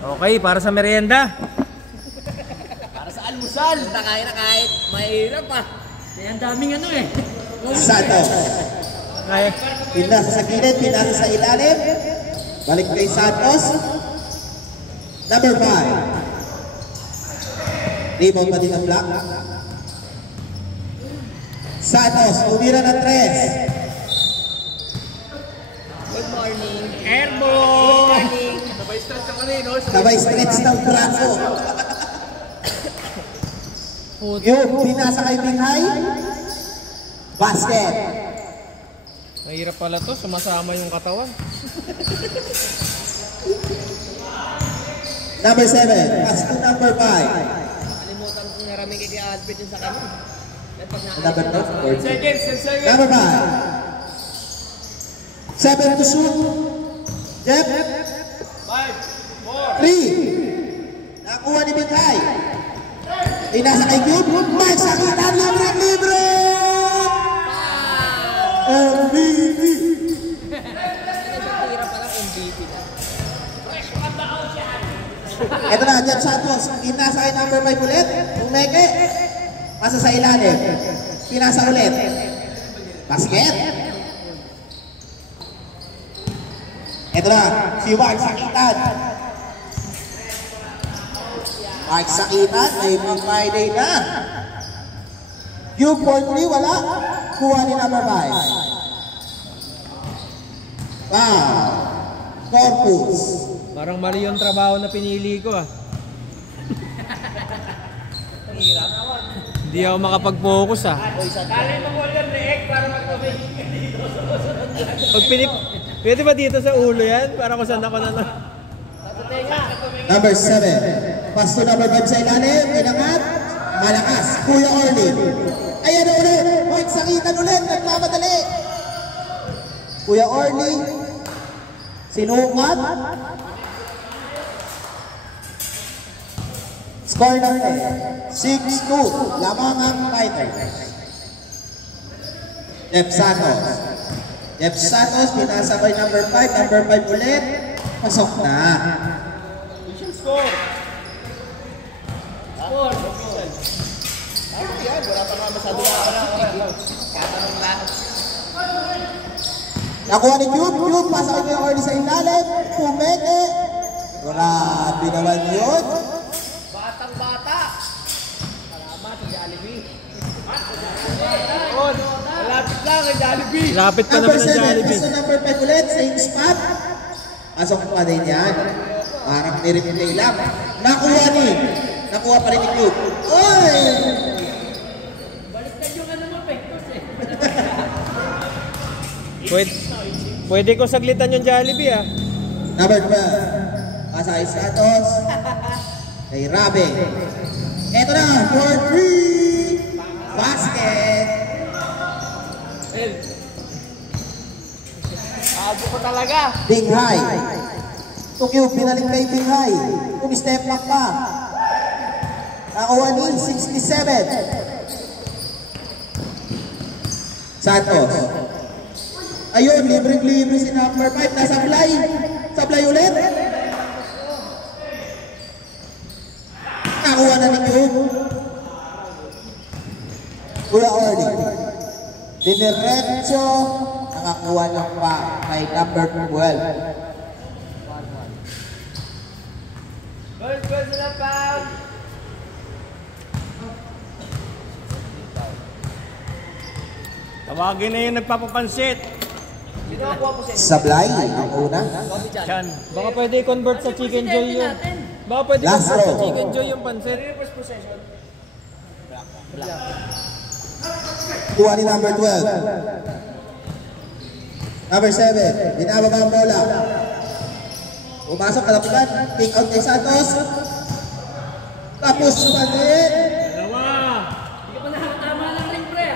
Okay, para sa merienda. Para sa almusal. Kaya na kahit mahirap pa. Kaya ang daming ano eh. Santos. Kaya. Pinasa sa gilid, pinasa sa ilalim. Balik kay Santos. Number 5. Rebound pa din ang block. Santos, umira ng 3. Good morning. Airball! Sabay stretch ng braso. Yung pinasa kay Binghay. Basket. Mahirap pala to, sumasama yung katawan. Number 7, pass to number 5. Nakalimutan kong naraming kay Albert yun sa kanya. Number 2, Seconds. number 5. 7 to shoot. Jeff. 5, 4. 3. Nakuha ni Binghay. Pinasa kay Cube. Mike Sakita, libre! MVP. Ito na, Jeff Santos. Pinasa kay number 5 ulit. Umeke. Pasa sa ilalim. Pinasa ulit. Basket. Ito na, si Mark Sakitan. Mark Sakitan, may pang-Friday na. Cube for 3, wala. Kuha ni number 5. Wow. Corpus. Parang mali yung trabaho na pinili ko ah. Hindi ako makapag-focus ah. Dali mo mo yung leeg para mag-tubig. Pag pwede ba dito sa ulo yan? Para kung saan ako na Number 7. Pass to number 5 sa ilalim. Inangat. Malakas. Kuya Orly. Ayan na ulit. Mike Sakitan ulit. Nagmamadali. Kuya Orly. Sinukat. Score natin. 6-2. Lamang ang Fighters. Jeff Santos. Jeff Santos. Pinasa kay number 5. Number 5 ulit. Pasok na. Score! Score! Yan, wala pa nga masyado na katanong lang. Nakuha ni Cube. Cube, pasa kay Kuya Orly sa ilalim. Pumeke. Grabe naman yun. Batang-bata. Salamat sa Jollibee. Malapit lang kay Jollibee. Lapit pa Number naman ng 7, Jollibee. gusto number 5 ulit, same spot. Pasok pa din yan. Parang nireplay lang. Nakuha pa rin ni Cube. Oy! Baliktad yung ano mo, Pectos eh. Pwede ko saglitan yung Jollibee ah. Number 12. Pasa kay Santos. Kay Rabe. Eto na, for 3. Basket. Abo ko talaga. Binghay. Cube, pinalik kay Binghay. Step back pa. Nakuha ni 67. Santos. Ayun, libre-libre si number 5. Nasablay. Sablay ulit. Nakuha na ni Cube. Kuya Orly. Diniretso. Nakakuha niya pa kay number 12. Goal sila, Pam. Tawagin na yung nagpapapansit. Sino ang kuha po sa inyo? Sablay, ang una. Yan. Baka pwede i-convert sa Chicken Joy yun. Baka pwede Last i-convert sa row. Chicken Joy yung pansit. First possession. Kuha ni number 12. Number 7, binababa ang bola. Pumasok, kalapitan, take out kay Santos. Tapos panin. Dalawa. Hindi ka pa nakakatama lang rin, pre.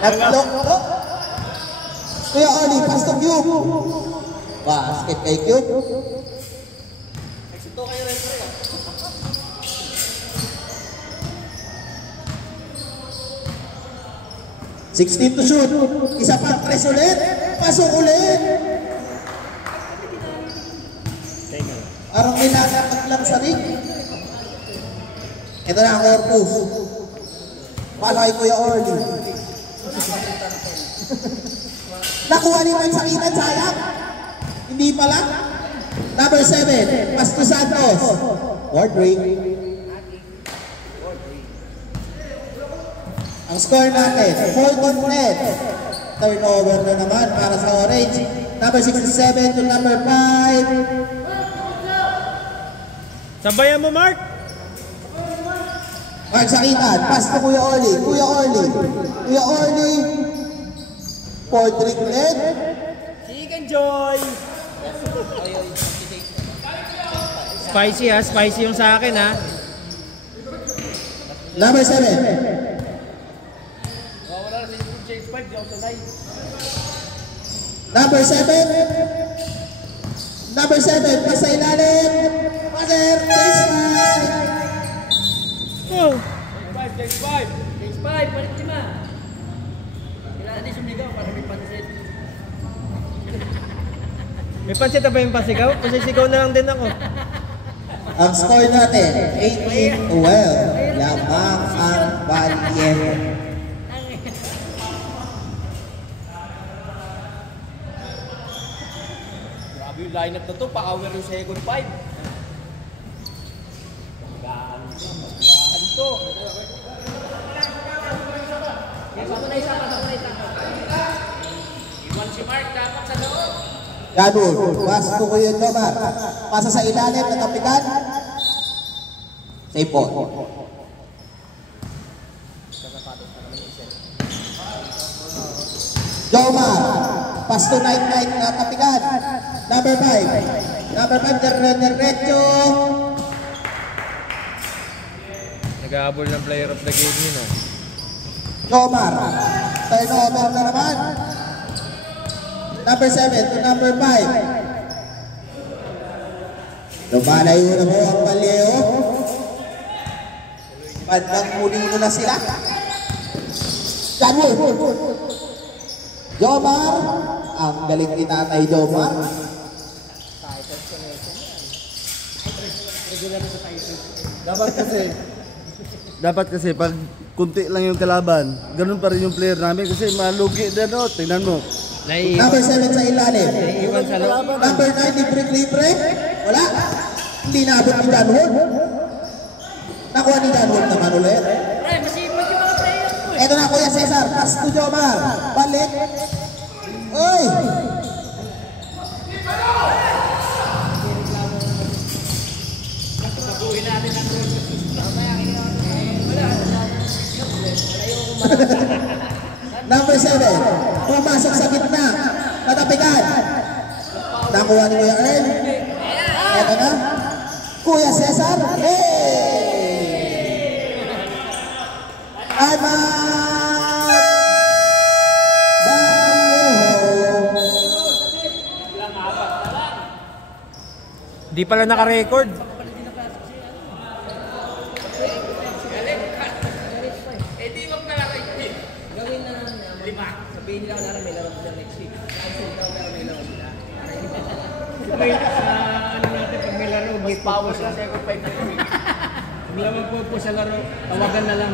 Natlok ko. Kuya Orly, pass to Cube. Basket kay Cube. Exito kayo rin, pre. 16 to shoot. Isa pa, 3 ulit. Pasok ulit. Parang nilalakad lang sa ring. Ito na ang corpus. Pala kay Kuya Orly. Nakuha ni Juan Sakitan, sayang. Hindi pala. Number 7, Pasto Santos. Ward ring. Ang score natin, 4-10. Turnover na naman para sa Orange. Number 67 to number 5. Sabayan mo, Mark! Mark Sakitan, pass to Kuya Orly. Kuya Orly. Kuya Orly. 4-3 ulit. Chicken Joy! Spicy ha, spicy yung sa akin ha. Number 7. Wala na si James 5, di ako sanay. Number 7. Number 7, pa sa ilalim. Passer, James 5. Oh. James 5! James 5, balik lima! Kailangan din sumigaw para may pansit. May pansit na ba yung pasigaw? Pasisigaw na lang din ako. Ang score natin, 18-12. Lamang ang Valiente. Grabe yung lineup na to, pa-hour yung second 5. Gaan to. Iwan si Mark, dapat sa loob. Ganun, basto ko yun naman. Pasa sa ilalim, natapikan. Save ball. Jomar, pasto 9-9, natapikan. Number 5. Number 5, diretso. Nag-aabol ng player of the game yun oh. Jomar, turnover na naman. Number 7 to number 5. Lumalayo na mo ang Vallejo. Bandang Mulino na sila. Ganun. Jomar, ang galing ni Tatay Jomar. Dapat kasi pag kunti lang yung kalaban, ganun pa rin yung player namin kasi malugi din o. Tingnan mo. Naiiwan. Number 7 sa ilalim. Naiiwan sa loob. Number 9, libre-libre. Wala. Hindi naabot ni John Hood. Nakuha ni John Hood naman ulit. Pre, masipag yung mga player ko eh. Eto na Kuya Cesar. Pass to Jomar. Balik. Oy! Baguhin natin ang road. Mamaya, wala. Number 7. Pumasok sa gitna. Natapikan. Nakuha ni Kuya Earl. Eto na. Kuya Cesar. Hey! I'm out! Vallejo. Di pala naka-record. Gawin na lang naman. 5. Sabihin nila na may laro sila next week. Kasi ikaw pero may laro sila. May ano natin pag may laro, may Power na second 5 next week. Hindi naman po sa laro, tawagan na lang.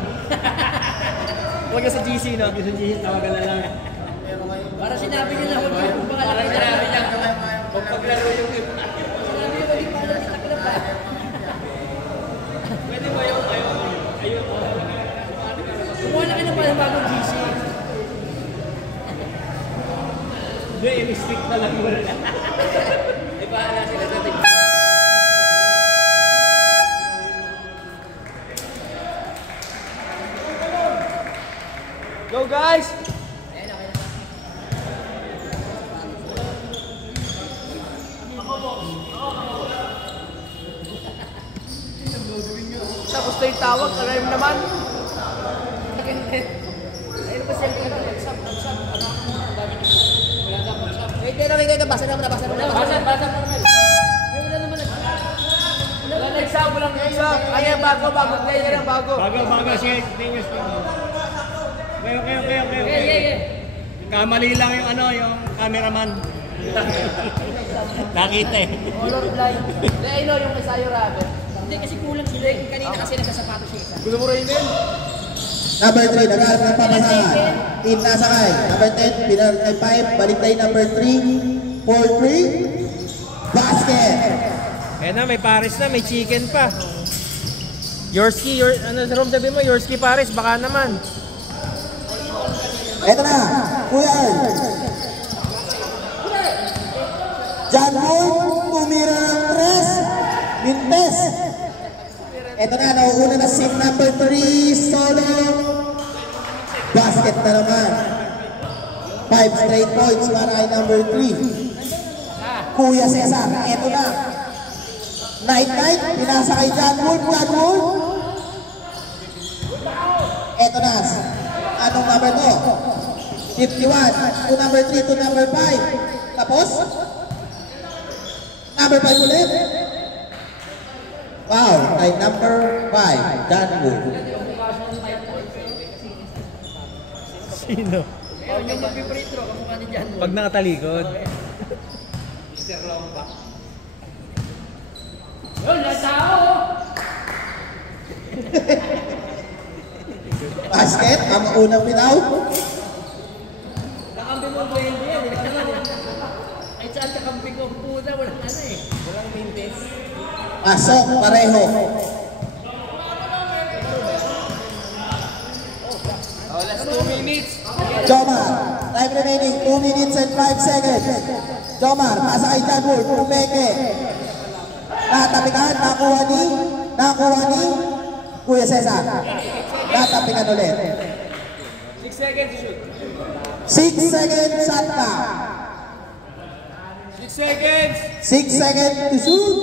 Huwag ka sa GC, no? Gusto niyo, tawagan na lang. Para sinabi niya na huwag yung pangalan. Para sinabi niya, huwag paglaro yung game. Sinabi niya, huwag yung pangalan kita kinapa. Pwede ba yung ayun? Kumuha na kayo ng bagong GC. Hindi, i-stick na lang mo rin. Di ba na sila natin? Go guys! Tapos na yung tawag, alarm naman. Ayun ba siya yung WhatsApp? Wala na WhatsApp. Wait, basa naman. Basa. Wala naman. Wala na exam, walang exam. Kaya bago player ang bago. Bago, sige, continuous. Kayo. Yeah. Kamali lang yung yung cameraman. Nakita eh. Color blind. Hindi, I know yung kay Sayo Rabbit. Hindi kasi kulang sila. Kanina kasi nagkasapatos siya isa. Gusto mo Raven? Number 3, nag-aalap ng pamasahan. Team Nasakay. Number 10, pinarap kay 5. Balik tayo number 3. 4-3. Basket. Eh na, may Paris na, may chicken pa. Yorski, ano sa room sabi mo? Yorski Paris, baka naman. Eto na, Kuya Earl. John Moore, tumira ng 3. Mintes. Eto na, nauuna na si number 3, Solo. Basket na naman. 5 straight points para kay number 3. Kuya Cesar, eto na. Night, pinasa kay John Wood. Eto na. Anong number to? 51. To number 3, to number 5. Tapos? Number 5 ulit. Wow, ay number 5, John Wood. Sino? Oh, yung mag-free throw, kamukha ni John Wall. Pag nakatalikod. Mr. Longback. Yun, natao! Basket, ang unang bitaw. Nakampi mo 20 yan. Ay, saan kakampi ko? Puta, walang ano eh. Walang mintes. Pasok, pareho. Oh, last 2 minutes. Jomar, time remaining 2 minutes and 5 seconds. Jomar, pasa kay John Wood, Umeke. Natapikan, nakuha ni Kuya Cesar. Natapikan ulit. 6 seconds to shoot. 6 seconds, shot na. 6 seconds. 6 seconds to shoot.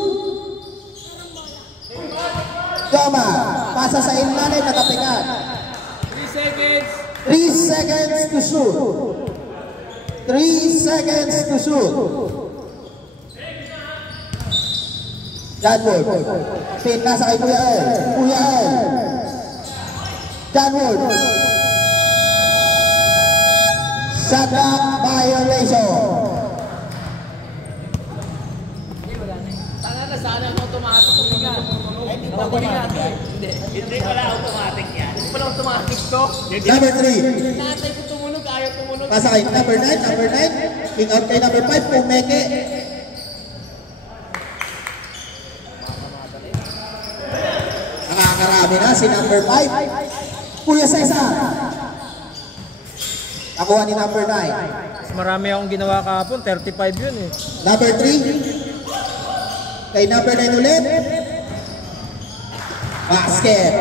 Jomar, pasa sa ilalim, natapikan. 3 seconds. 3 seconds to shoot. 3 seconds to shoot. John Wood. Pin nasa kay Kuya El. John Wood. Shot clock violation. Sana ang automatic huminga. Hindi pa huminga. Hindi pala automatic yan. Hindi pala automatic to. Number 3. Natay ko tumunog, ayaw tumunog. Pasa kay number 9. King out kay number 5. Pumeke. Nakakarami na si number 5. Kuya Cesar. Nakuha ni number 9. Mas marami akong ginawa kahapon, 35 yun eh. Number 3. Kay number 9 ulit. Basket.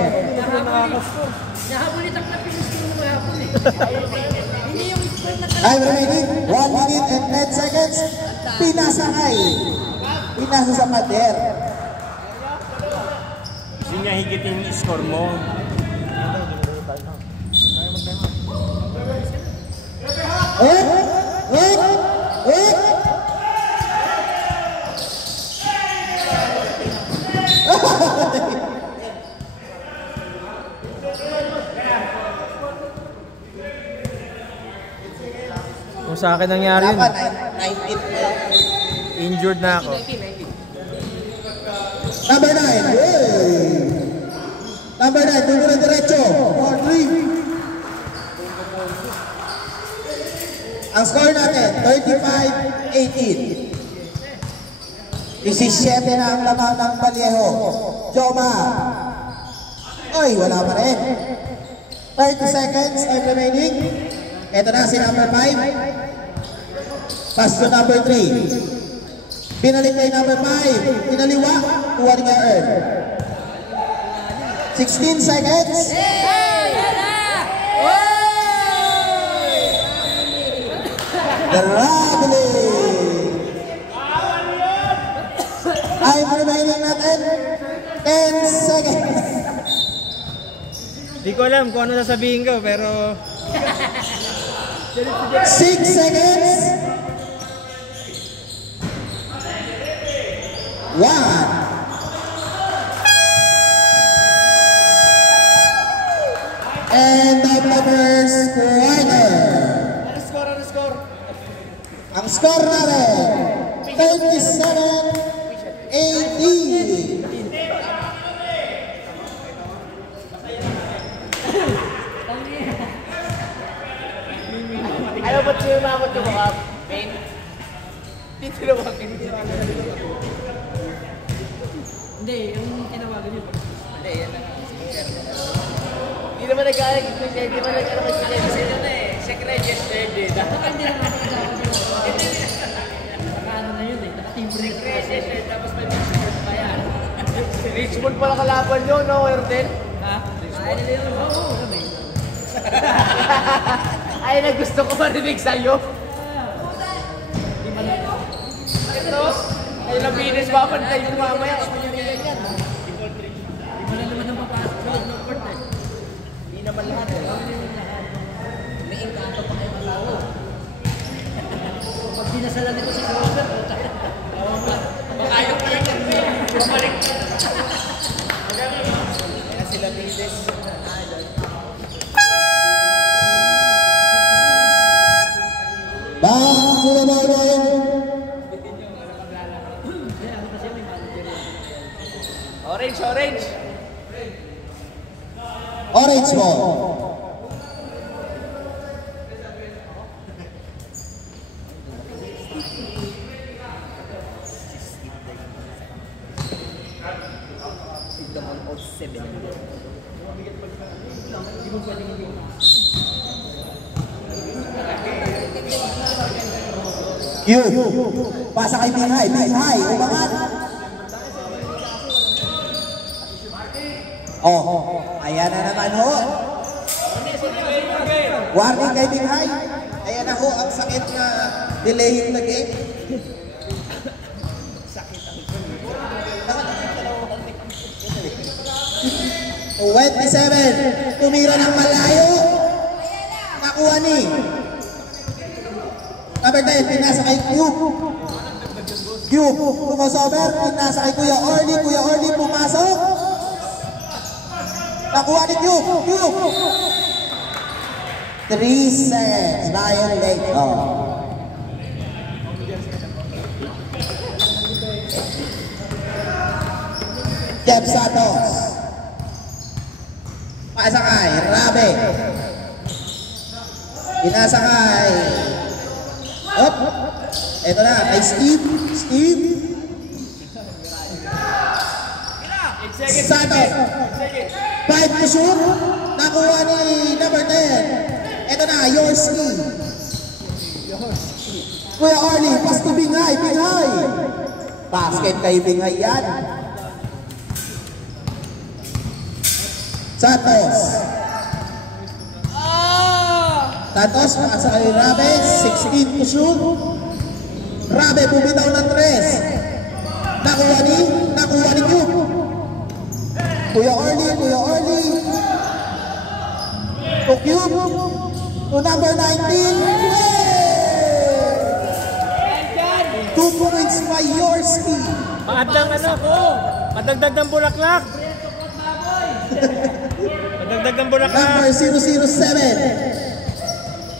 Nahabulit ang napinis ko mo hapon eh. Hindi yung score na Time remaining 1 minute and 10 seconds. Pinasakay. Pinasa sa pader. Gusto niya higitin yung score mo. Kung sa akin nangyari yun, Dapat 19. injured na ako. Number 9. Number 9. Tulo na diretso. 4-3. Ang score natin, 35-18. 17 na ang lamang ng Vallejo. Joma. Ay, wala pa rin. 30 seconds time remaining. Ito na si number 5. Pass to number 3. Pinalik kay number 5. Pinaliwa. Kuha ni Earl. 16 seconds. Grabbling. Time remaining natin. 10 seconds. Di ko alam kung ano sasabihin ko, pero 6 seconds. 1. End of the first quarter. Ano score? Ang score natin, 37-18. Ayaw ba't siya umabot yung mga pain? Hindi sila mga pain. Hindi, yung tinawagan yun. Hindi, yan lang. Hindi naman nag-aalag. Hindi naman nag-aalag. Kasi yun na eh. Secret yesterday. Baka hindi naman nag-aalag yun. Naka-ano na yun eh. Naka-timbre. Secret yesterday. Tapos may Richmond pa yan. Richmond pala kalaban nyo, no, Erden? Ha? Ay, nila yun. Oo, sabi. Ay, na gusto ko marinig sa'yo. Ito, ay nabinis ba pa tayo mamaya? Hindi mo na naman ang mapasok sa loob ng court eh. Hindi naman lahat eh. May engkanto pa kayo matao. Pag dinasalan nito si Robert, makayok pa rin kami. Bumalik. Kaya sila bilis. Orange, orange. Orange ball. Q. Pasa kay Binghay. Binghay. Umangat. Oh, ayan na naman ho. Warning kay Binghay. Ayan na ho ang sakit na delaying na game. 27. Tumira ng malayo. Nakuha ni number 10, pinasa kay Cube. Cube, crossover, pinasa kay Kuya Orly. Kuya Orly pumasok. Nakuha ni Cube. Cube. 3 sets. Violate. Jeff Santos. Pasa kay Rabe. Pinasa kay up. Ito na, kay Steve. Steve. Santos. 5 to shoot. Nakuha ni number 10. Ito na, Yorski. Kuya Orly, pass to Binghay. Binghay. Basket kay Binghay yan. Santos. Santos, pasa kay Rabe. 16 to shoot. Rabe, bumitaw ng 3. Nakuha ni Cube. Kuya Orly. To Cube. To number 19. 2 points by Yorski. Paadang padagdag ng bulaklak. Padagdag ng bulaklak. Number 007.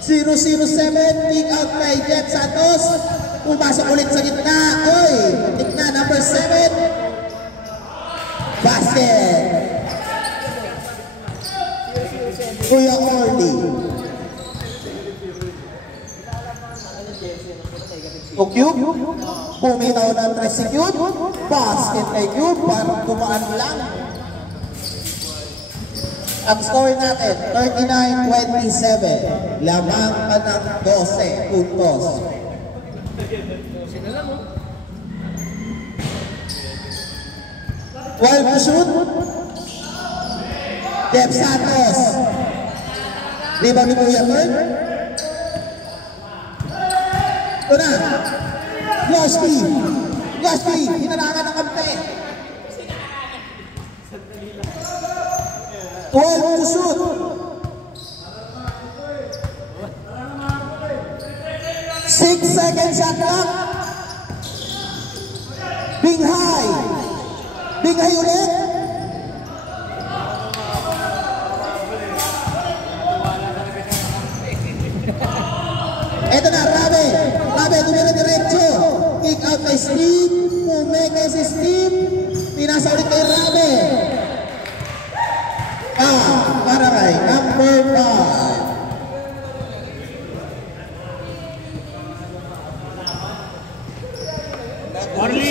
007, pick out kay Jeff Santos. Pumasok ulit sa gitna. Oy, gitna, number 7. Basket. Kuya Orly. O Cube. Bumitaw ng 3 si Cube. Basket kay Cube. Parang tumaan lang. Ang score natin, 39-27. Lamang pa ng 12 puntos. 12 to shoot. Jeff Santos. Rebound ni Kuya Bird. Ito na. Yoshki. Hinarangan ng kampe. 12 to shoot. 6 seconds shot clock. Binghay ulit. Ito na, Rabe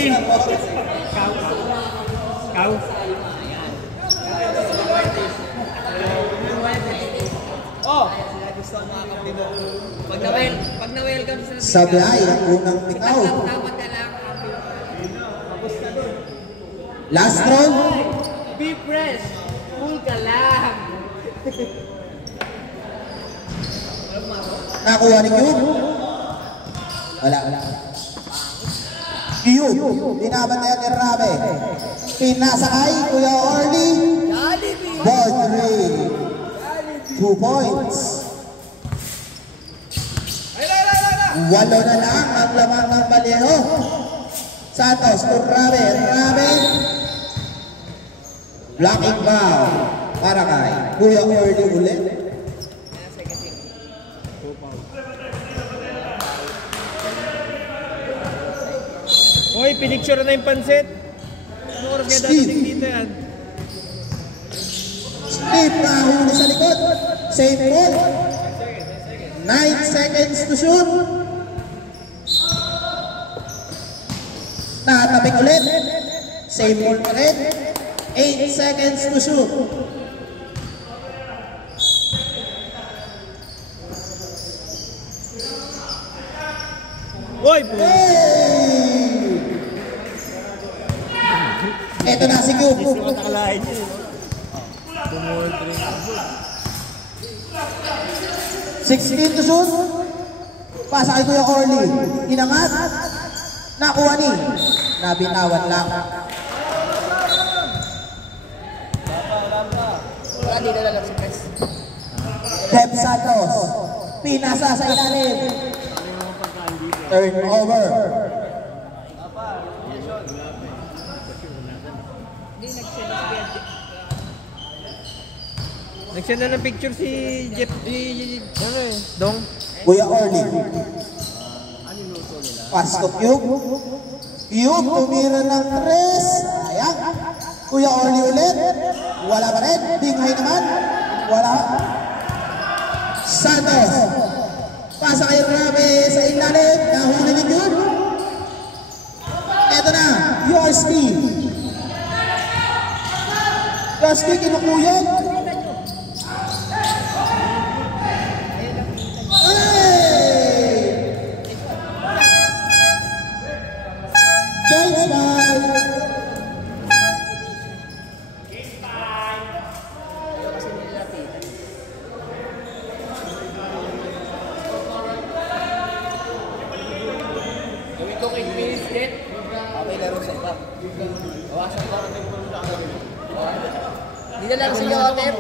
Cow. Oh! Gusto ang mga kampi mo. Pag na-welcome sila. Sablay ang unang bitaw. Dapat ka lang. Last round. Be fresh. Cool ka lang. Nakuha ni Cube. Wala. Cube. Binabantayan ni Rabe. Pinasakay, Kuya Orly. Ball 3. 2 points. 8 na lang ang lamang ng Vallejo. Santos to Rabe. Rabe. Blocking bow. Para kay Kuya Orly ulit. Hoy, pinicture na yung pansit. Ano oras kaya dadating dito yan? Steve nahuli sa likod. Same ball. 9 seconds to shoot. Natabing ulit. Same ball pa rin. 8 seconds to shoot. Hoy, Ito na si Cube. 16 to shoot. Pasa kay Kuya Orly. Inangat. Nakuha ni. Nabitawan lang. Wala, di na lang si Chris. Deb Santos. Pinasa sa ilalim. Turnover. nagsend na ng picture si Jeff, ano eh, Dong. Kuya Orly. Pass to Cube. Cube, tumira ng 3. Ayan. Kuya Orly ulit. Wala pa rin. Binghay naman. Wala. Santos. Pasa kay Rabe sa ilalim. Nahuli ni Cube. Ito na. Yorski. Yorski kinukuyog. Nilalang si Yoter.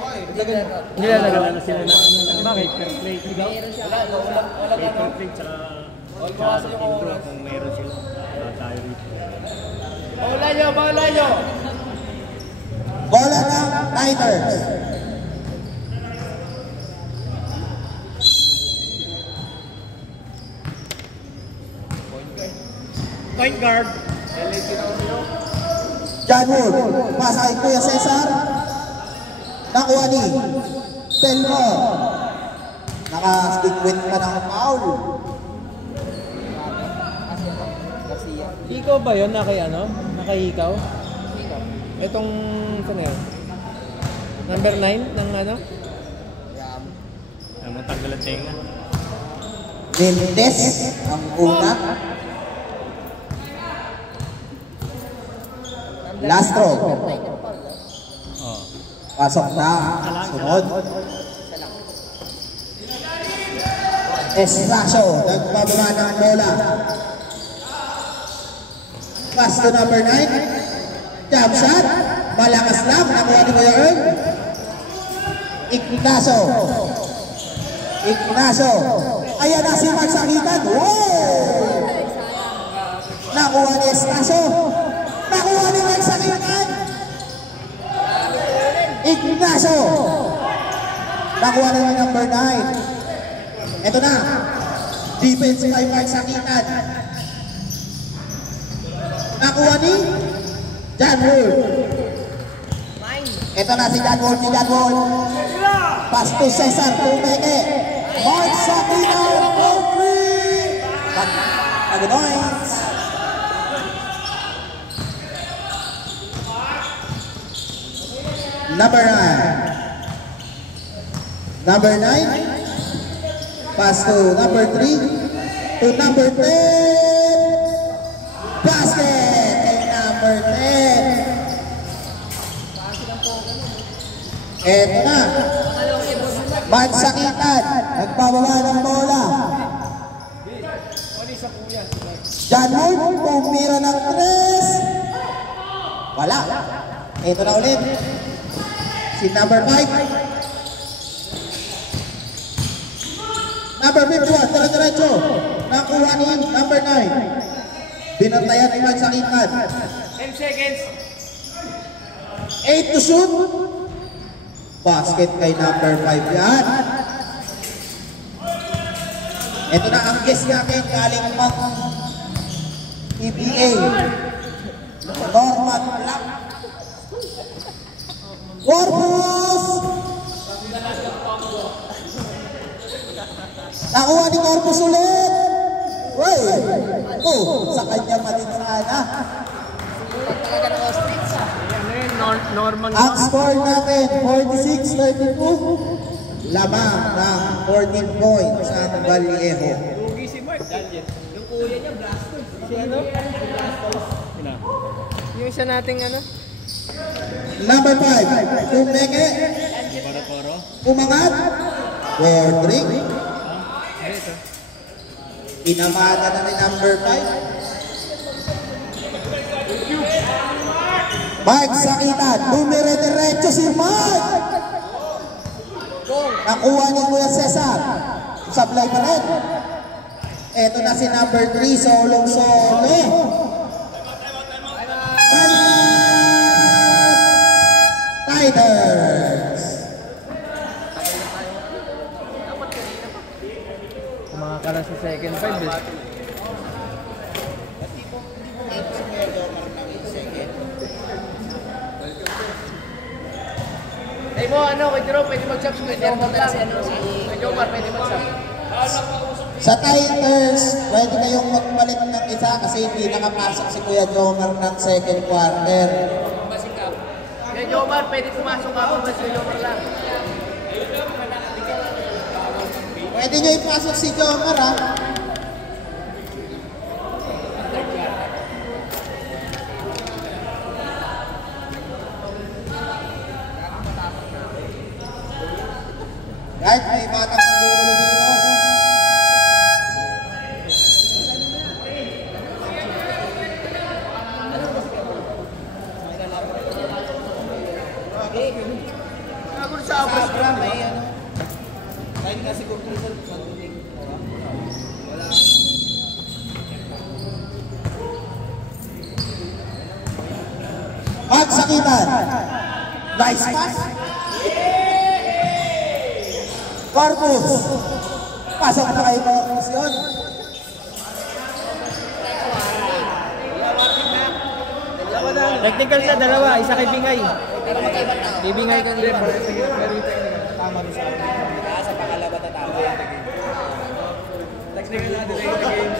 Nilalagyan na sila ng bakit? Per plate. Meron siya. Per plate tsaka sa intro kung meron sila. Tayo rito. Bola nyo! Bola ng Niners. Point guard. John Wood. Pasa kay Kuya Cesar. Nakuha ni Pelmo. Naka-stick-win ka ng foul. Ikaw ba yun? Nakahikaw? Itong, saan yun? Number 9 ng ano? Ang matanggal ang tenga. Lindes ang una. Last throw. Pasok na. Sunod. Estracio. Nagbababa ng bola. Pass to number 9. Jump shot. Malakas lang. Nakuha ni Kuya Earl. Ignacio. Ayan na si Mark Sakitan. Wow! Nakuha ni Estracio. Nakuha ni Mark Sakitan. Ignacio. Nakuha na yung number 9. Ito na. Defense kay Mark Sakitan. Nakuha ni John Wall. Ito na si John Wall. Pass to Cesar Pumeke. Mark Sakitan for 3. Pag-noise. Number 9. Number 9. Pass to number 3. To number 10. Basket kay number 10. Eto na. Mansakitan. Nagpababa ng bola. John Wood, pumira ng 3. Wala. Eto na ulit. Si number 5. Number 51, dire-diretso. Nakuha ni number 9. Binantayan ni Mansakitan. 10 seconds. 8 to shoot. Basket kay number 5 yan. Ito na ang guest natin galing pang PBA. Norman Black. Corpus! Nakuha ni Corpus ulit. Uy! Sa kanya pa din sana. Norman. Ang score natin, 46-32. Lamang ng 14 points ang Vallejo. Lugi si Mark. Yung kuya niya, Blastos. Si ano? Yung isa nating ano? Number 5, Tumeke. Umangat. 4-3. Pinamata na ni number 5. Mark Sakitan, dumire-diretso si Mark. Nakuha ni Kuya Cesar. Sablay pa rin. Eto na si number 3, solong-solo. Tigers. Kumakala sa second 5 eh. Ay mo, ano, kay Jerome, pwede mag-shop. Kay Jerome lang. Kay Jomar, pwede mag-shop. Sa Tigers, pwede kayong magpalit ng isa kasi hindi nakapasok si Kuya Jomar ng second quarter. Kay Jomar, pwede pumasok ako. Mas kay Jomar lang. Pwede nyo ipasok si Jomar, ha? Guys, may batang nagdugulo dito. Kagod sa abas ko. May ano. Kahit nga si Computer, sanduling. Wala. Magsakitan. Nice pass. Corpus. Pasok na kayo mga komisyon. Technical sa dalawa, isa kay Bingay. Bibingay ka din. Tama din sa akin. Sa pangalawa na tama. Technical na delay the game.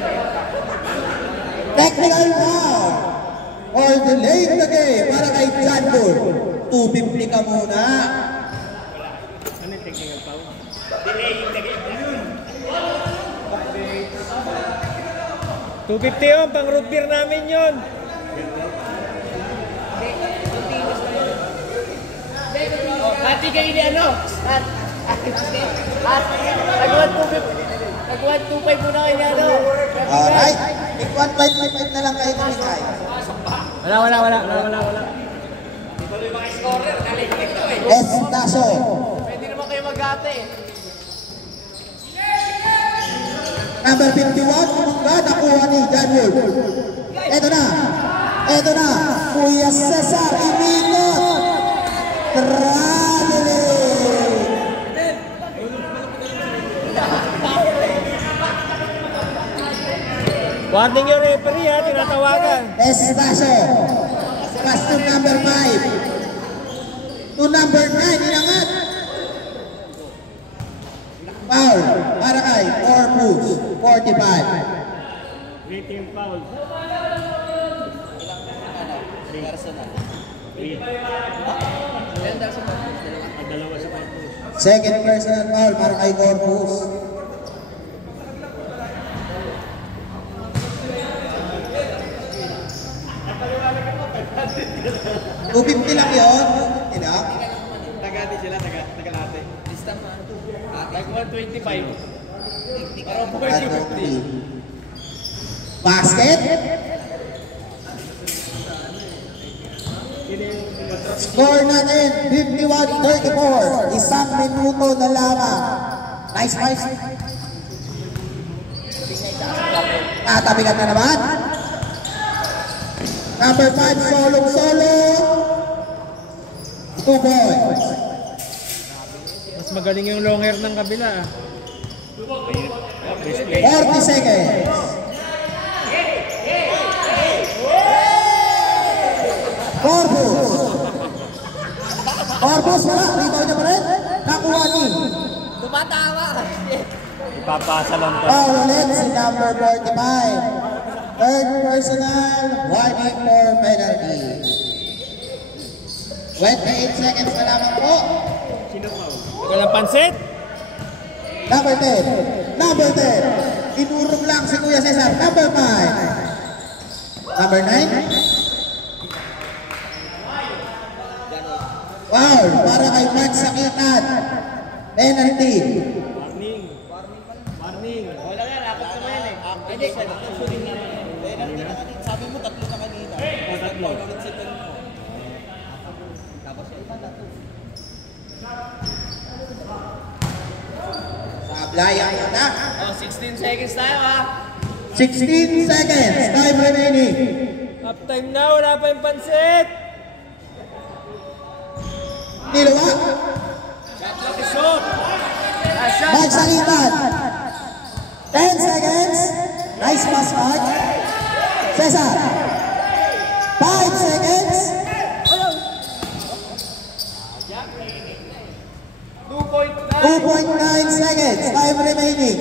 Technical foul. Or delay the game para kay John Bull. 250 ka muna. Ano yung technical foul? Delay the game. 250 yun, pang root beer namin yun. Hati kayo ni ano? Nag-125 muna kayo ni ano? Alright. Pick 1.55 na lang kayo ng Mikay. Wala. Ito yung mga scorer, galing-galing to eh. Estacio. Pwede naman kayo mag-ate eh. Number 51, kumangga, nakuha ni John Wood. Eto na, Kuya Cesar, imikot. Traveling. Warning yung referee ha, tinatawagan. Estacio. Pass to number 5. To number 9, inangat. Foul, para kay Corpus, 45. Rating foul. Second personal foul para kay Corpus. $250 lang yun. Hindi. Tagati sila, tagalate. Lista mo. Like 125. Parang 450. Basket. Score natin, 51-34. Isang minuto na lamang. Nice, nice. Tabigan na naman. Number 5, solong-solo. 2 points. Mas magaling yung long hair ng kabila. 40 seconds. Corpus wala. Rebound niya pa rin. Nakuha ni. Tumatawa. Ipapasa lang pa. Foul ulit si number 45. Third personal, warning for penalty. 28 seconds na lamang po. Walang pansit? Number 10. Number 10. Inurong lang si Kuya Cesar. Number 5. Number 9. Foul para kay Mark Sakitan. Penalty. Warning. Wala nga, dapat naman yan eh. Hindi, sabi mo tatlo na kanina. Tatlo. Tapos yung iba tatlo. Sablayan na. Oh, 16 seconds tayo ha. 16 seconds. Time remaining. Half time na, wala pa yung pansit. Niluwa. Mark Sakitan. 10 seconds. Nice pass, Mark. Cesar. 5 seconds. 2.9 seconds. Time remaining.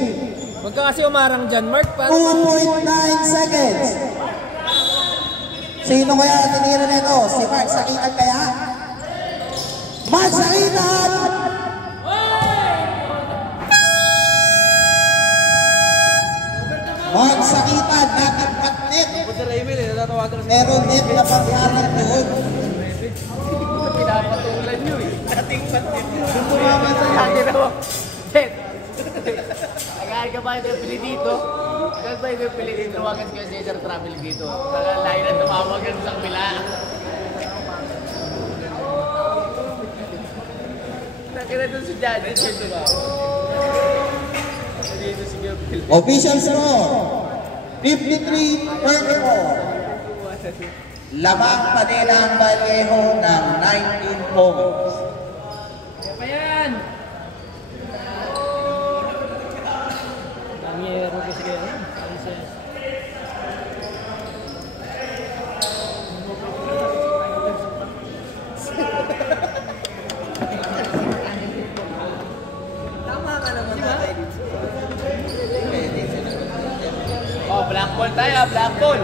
Huwag ka kasi umarang dyan, Mark. 2.9 seconds. Sino kaya tinira nito? Si Mark Sakitan kaya? Mark Sakitan! Mark Sakitan, natimpat net. Meron net na panghalan doon. Pinapatulan nyo eh. Dating patin. Sumama sa yakin ako. Ted. Agad ka ba yung pili dito? Agad ba yung pili dito? Wagas ka Cesar Travel dito. Lain na tumawagan sa kabila. Nakira doon si Janet. Dito ba? Dito si Gabriel. Official score, 53-34. Lamang pa nila ang Vallejo ng 19 points. Pa yan! Nangiyero ko sige. Tama ka naman tatay dito. Oh, black ball tayo, black ball.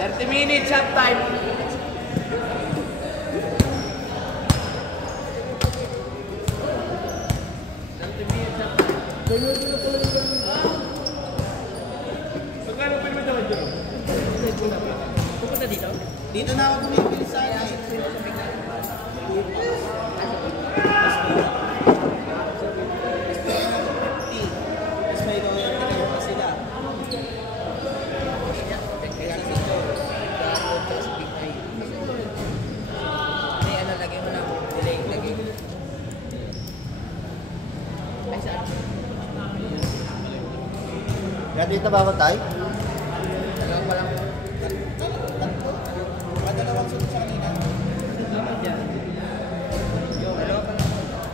30 minutes half time. Dito na ako bumibili sa akin. Dito ba ako tayo?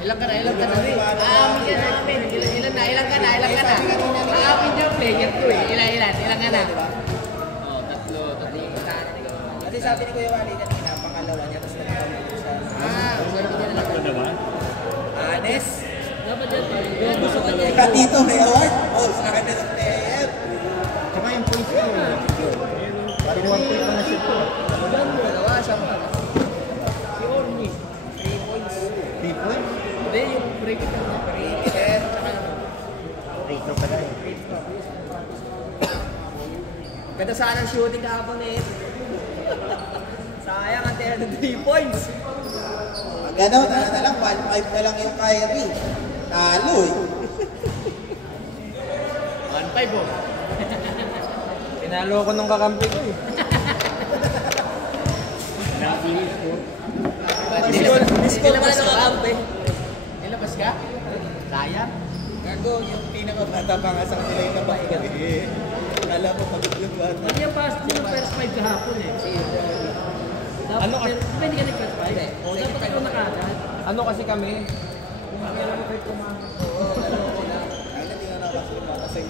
Ilang ka na? Aamin ka namin. Ilang ka na? Aamin niyo player ko eh. Ilan ka na? Oh, tatlo yung kasana ni Kuya. Kasi sabi ni Kuya Wally kanina, pangalawa niya, tapos nagkamali sa... Sarap niya na lang. Anes. Sikat dito, may award. Oh, sa akin na si TF. Tsaka yung points ko. Pari 1 point na na-shoot ko. Dalawa siya pa. Si Orny. 3 points. 3 points? Hindi, yung break it na. Break it. Tsaka ano. Rate na pala eh. Ganda sana ang shooting kahapon eh. Sayang ang 3 points. Gano'n, na lang, 1-5 na lang yung Kyrie. Talo eh. 1-5 oh. Pinalo ko nung kakampi ko eh. Nakapinis ko. Hindi naman ako kakampi. Nilabas ka? Sayang. Gago, yung pinakabata pa nga sa kanila yung napaigat eh. Kala mo pagod yung bata. Hindi yung first 5 kahapon eh. Ano kasi? Hindi ka nag-first 5? O, dapat ikaw nakagad. Ano kasi kami? Ay, hindi nga nakasulit kasi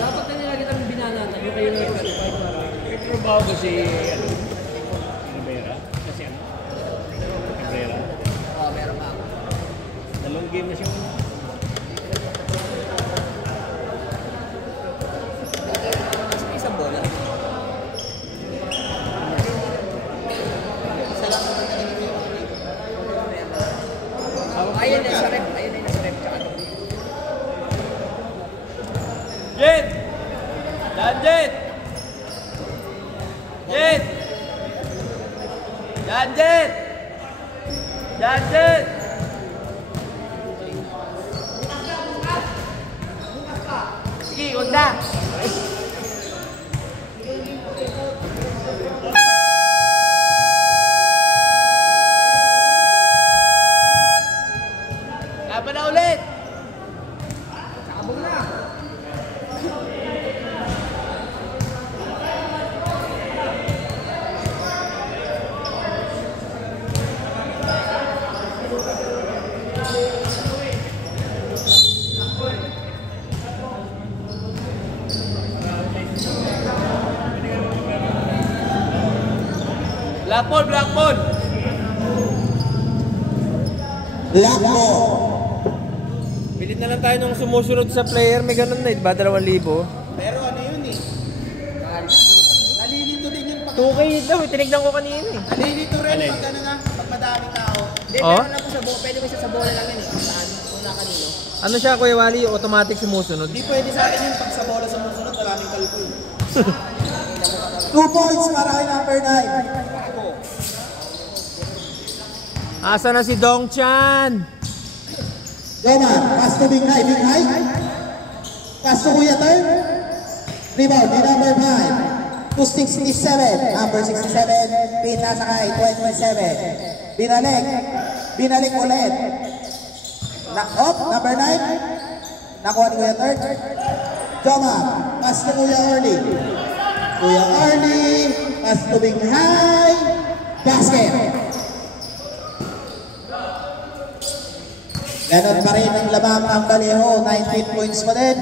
Dapat na nila kitang binanatan yung kayo na first 5 para. May trabaho ba si Cabrera? Kasi ano? Cabrera. Oo, meron pa ako. Dalawang game na siya. Mas may isang bola. Ayun na sa rep. Ayun na sa rep. Tsaka ano. Jet! Dan Jet! Jet! Dan Jet! Dan Jet! Sige, huwag na! Laban na ulit! Sabog na. Black ball, black ball! Lakbo. Pilit na lang tayo nung sumusunod sa player, may ganun na, diba? 2,000. Pero ano yun eh? Nalilito din yung 2K daw, tinignan ko kanina eh. Nalilito rin pag ano na, pag madaming tao. Hindi, Oh? meron lang po sa bola. Pwede mo siya sa bola lang yun eh. Kung saan. Kung na kanino. Ano siya, Kuya Wally? Automatic sumusunod? Hindi pwede sa akin yun pag sa bola sumusunod, maraming kalkul. 2 points para kay number 9. Asa na si Dong Chan? Jomar, pass to Big High, Big High. Pass to Kuya Turn. Rebound, ni number 5. To 67, number 67. Pin nasa kay 27. Binalik ulit. Number 9. Nakuha ni Kuya Turn. Jomar, pass to Kuya Early. Kuya Early, pass to Big High. Basket. Ganon pa rin ang lamang ng Baleho, 19 points pa din.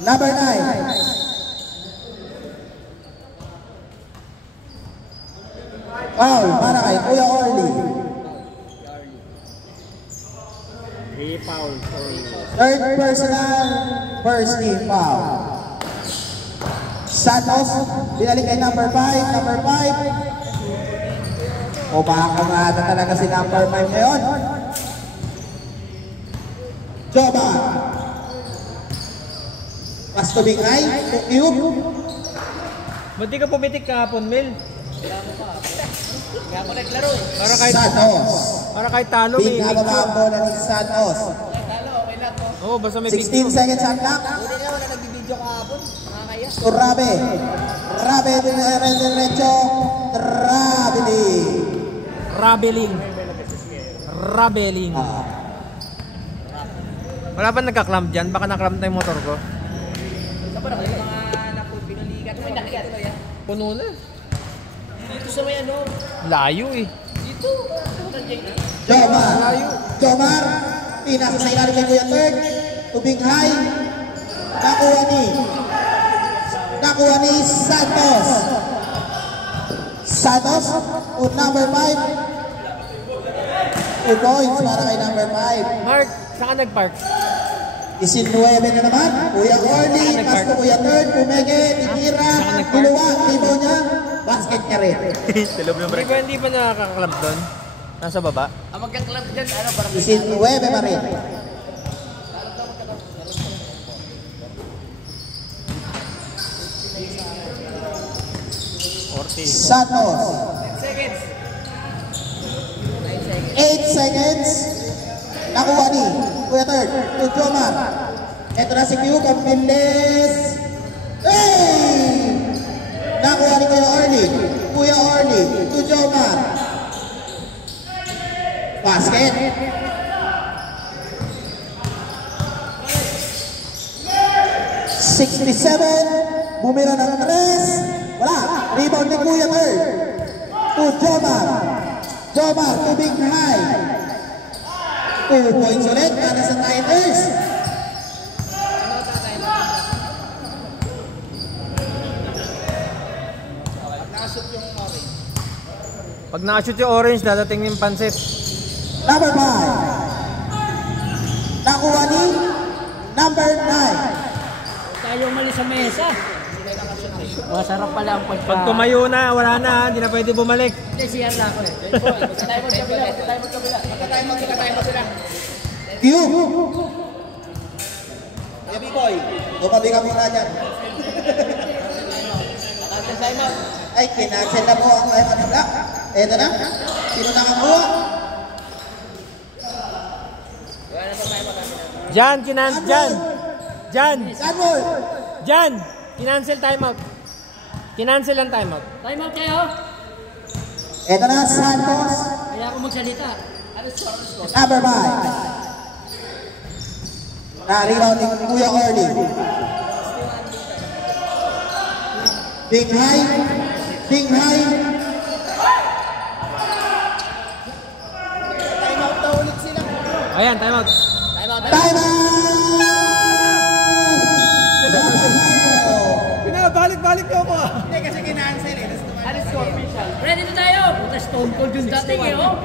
Number 9. Foul para kay Kuya Orly. Foul for Third personal, first team foul. Santos, binalik kay number 5, number 5. O baka nga talaga si number 5 ngayon. Joba. Pass to Big Eye, to Cube. Ba't di ka pumitik kahapon, Mel? Kaya ako naglaro eh. Para kahit talo, may Binababa ang bola ni Santos. Talo, okay lang po. Oo, basta may 16 seconds on clock. Buti na wala nagbibideo kahapon. Nakakaya. To Rabe. Rabe diretso. Traveling. Rabeling. Wala ba nagka-clamp dyan? Baka na-clamp na yung motor ko. Saan ba na kayo? Mga napupinulikat. May nakita to yan. Puno na. Dito sa may ano. Layo eh. Dito. Jomar. Pinasa sa ilalim kay Kuya Third. Tubing high. Nakuha ni Santos. O number 5. 2 points para kay number 5. Mark, saan ka nag-park? 19 na naman. Kuya Orly, pass to Kuya Third, Pumege, Titira, Kiluwa, Tibo niya, basket niya rin. Hindi ba nakakaklub doon? Nasa baba? Ang magka-club dyan, ano, parang 19 pa rin. Santos. 10 seconds. 8 seconds. Nakuha ni Kuya Third to Jomar. Ito na si Q, Campiles. Hey! Nakuha ni Kuya Orly. Kuya Orly to Jomar. Basket. 67. Bumira ng 3. Wala. Rebound ni Kuya Third to Jomar. Jomar to Big High. 2 points ulit para sa Tigers. Pag nakashoot yung orange, dadating yung pansit. Number 5. Nakuha ni number 9. tayo umalis sa mesa. Masarap pala ang pagka... Pag tumayo na, wala na, hindi na pwede bumalik. Hindi, CR na ako eh. Tayo mo sila. Q. Baby boy. Tumabi ka muna dyan. Ay, kinansel na po ang time at block. Eto na. Sino nakakuha? Jan, Sanmol. Jan, kinancel timeout. Kinancel ang timeout. Time out kayo. Eto na, Santos. Kaya ako magsalita. Number 5. Na-rebound ni Kuya Orly. Big high. Big high. Timeout na ulit sila. Ayan, timeout. Timeout! Pinabalik-balik niyo ako. Hindi kasi kinancel eh. Ready na tayo. Puta, stone cold yung dating eh, oh.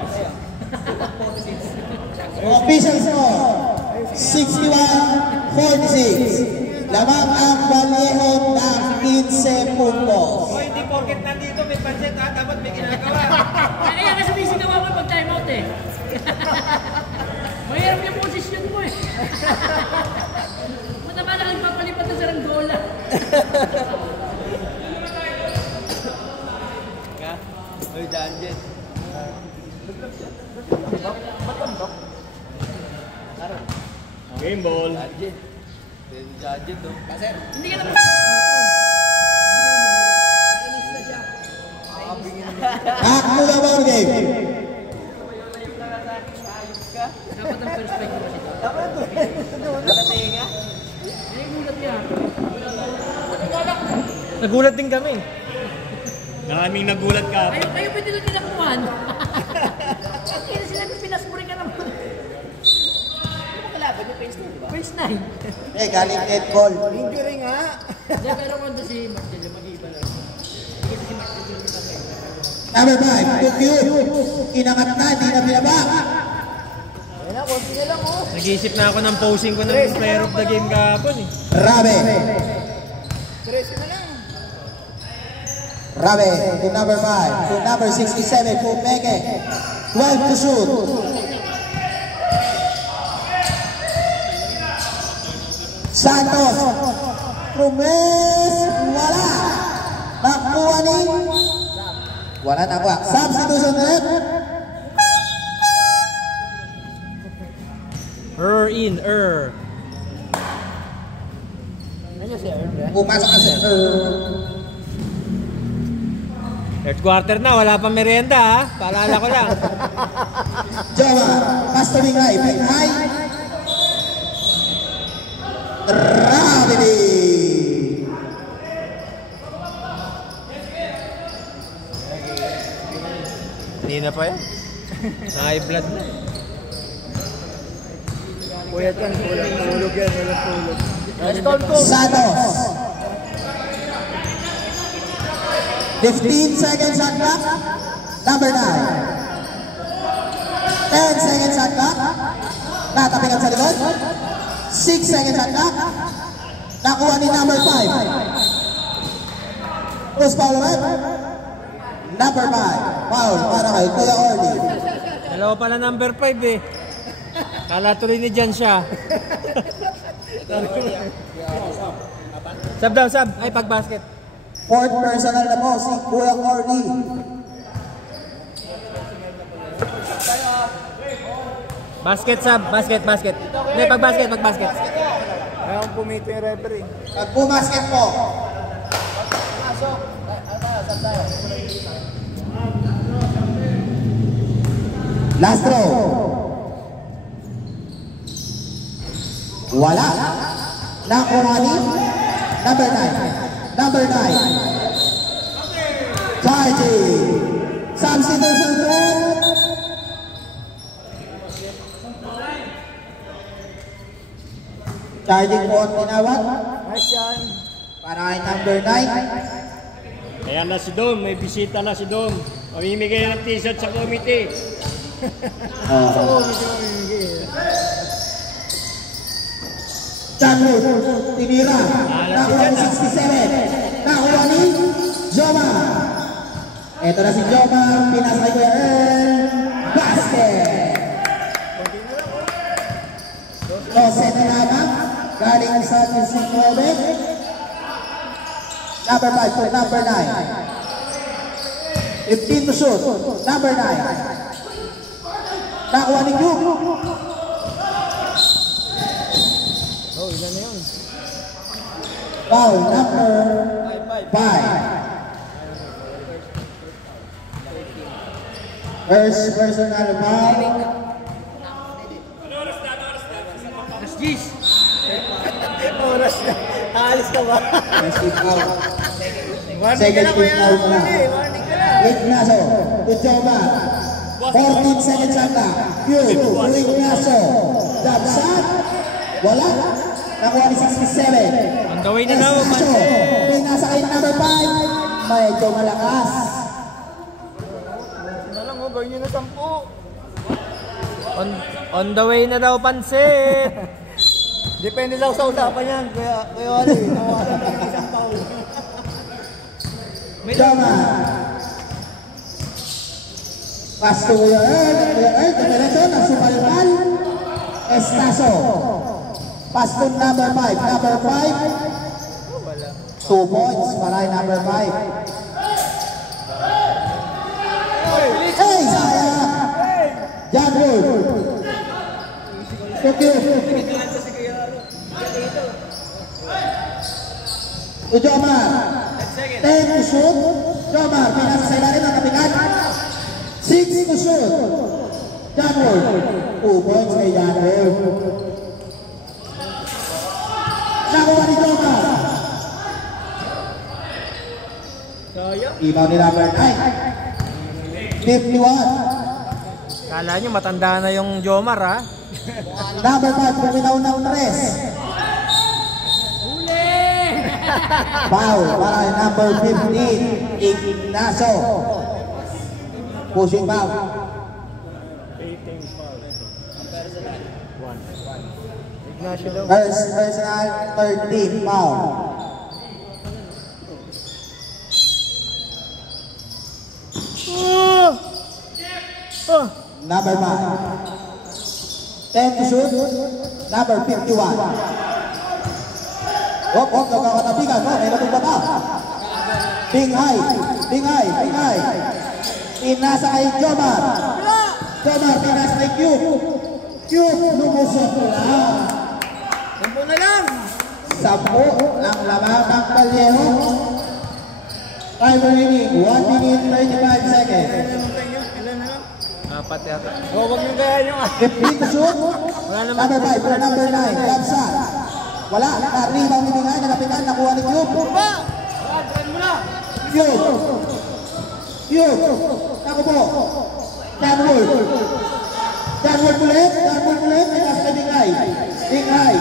Official score, 61-46. Lamang ang Vallejo ng 15 puntos. Hindi porket nandito may pansit ha, dapat may ginagawa. Kaya kasi may sigawa mo pag time out eh. Mahirap yung posisyon mo eh. Mataba lang nagpapalipat na sa ranggola. Uy, Danjet. Game ball. Danjet. Danjet to. Hindi ka naman. Akmo na ball game. Dapat ang perspective kasi ito. Hindi gulat ka. Nagulat din kami. Maraming nagulat ka. Kayo pwede lang tinakuhan. Kaya sinabi pinasburi ka naman. Kalaban yung phase 9, diba? Phase 9. Eh, galing net ball. Hindi, pero kung si Marcelo, mag-iiba lang. Number 5, to Q. Inangat na, di na binaba. Nag-iisip na ako ng posing ko ng player of the game kahapon eh. Rabe. Rabe to number 5. To number 67, Pumeke. 12 to shoot. Santos. Promes. Wala. Nakuha ni. Wala nakuha. Substitution ulit. Pumasok na si Third quarter na, wala pang merienda ha. Paalala ko lang. Jawa. Pass to Big High. Big High. Rabe. Hindi na pa yan. High blood na. Kuya yan, walang tulog yan, walang tulog. Santos. 15 seconds on clock. Number 9. 10 seconds shot clock. Natapingan sa likod. 6 seconds shot clock. Nakuha ni number 5. Who's foul ulit? Number 5. Foul para kay Kuya Orly. Dalawa pala number 5 eh. Kala tuloy ni Jan siya. Sab daw, sab. Ay, pag-basket. Fourth personal na po si Kuya Orly. Basket, sab. Basket, basket. Hindi, pag-basket, pag-basket. Kaya kung pumito yung referee. Pag pumasket po. Last throw. Wala. Nakuha ni number 9. Number 9. Charging. Substitution throw. Charging po ang tinawag. Nice yan. Para kay number 9. Ayan na si Dom. May bisita na si Dom. Mamimigay ng t-shirt sa committee. Chanwood, tinira. Nakuha ni 67. Nakuha ni Jomar. Ito na si Jomar. Pinasa kay Kuya Earl. Basket. 12 na lamang. Galing sa St. Robert. Number 5 to number 9. 15 to shoot. Number 9. Nakuha ni Cube. Oh, ilan na yun? Foul number 5. First personal foul. Oras na. Alis ka ba? First team foul. Second team foul na. Ignacio to Jomar. 14 seconds shot na. Cube to Ignacio. Jump shot. Wala. Nakuha ni 67. On the way na daw, Ignacio. Panse. Pinasa kay number 5. Medyo malakas. Na lang, oh. Gawin nyo na 10. On the way na daw, Pansit. Depende lang sa usapan yan. Kaya wala eh. Nawala na ng isang foul. Jomar. Pass to Kuya Earl. Kuya Earl, diretso na sumalpal. Estaso. Pass to number 5. Number 5. 2 points para number 5. Hey, sayang! John Wood. Tokyo. To Jomar. 10 to shoot. Jomar, pinasa sa ilalim ng kapitan. 6 to shoot. John Wood. 2 points kay John Wood. Nakuha ni Jomar. Ibaw ni number 9. 51. Kala nyo matanda na yung Jomar, ha? Number 5, puminaw-naw na res. Foul para kay number 15, Ignacio. Pushing foul. 18 foul. Ignacio daw. First personal, 13 foul. Number 5. 10 to shoot. Number 51. Hop, nagkakatabigan. May natugba pa. Binghay. Pinasa kay Jomar. Jomar, pinasa kay Cube. Cube, lumusot lang. 10 na lang. 10 ang lamang ng Vallejo. Time remaining, 1 minute 35 seconds. Ilan na lang? Apat yata. Huwag nyo kaya yung 15 to shoot. Wala naman. Number 5 for number 9. Jump shot. Wala. Rebound ni Bingay. Nakapitan. Nakuha ni Cube. Cube. Ako po. John Wood ulit. Nekas kay Bingay.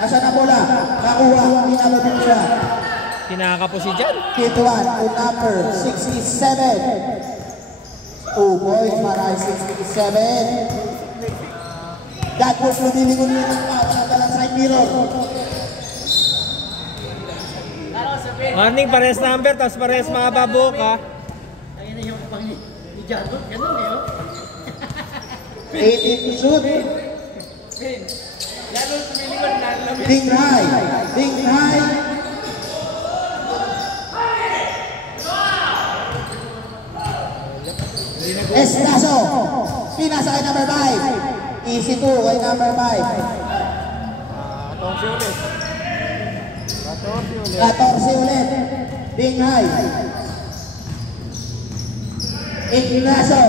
Nasa na bola. Nakuha ni number 51. Kinakapo si Jan. Kituan to number 67. 2 points para 67. Gatwood lumilingon-lingon pa. Walang side mirror. Warning, pares number, tapos pares mga babok ha. Ayun na yung pang ni Jadot. Ganun eh, oh. 18 to shoot. Pin. Lalo tumilingon, lalo. Ding high. Ding high. Estaso. Pinasa kay number 5. Easy 2 kay number 5. 14 ulit. Ding high. Ignacio.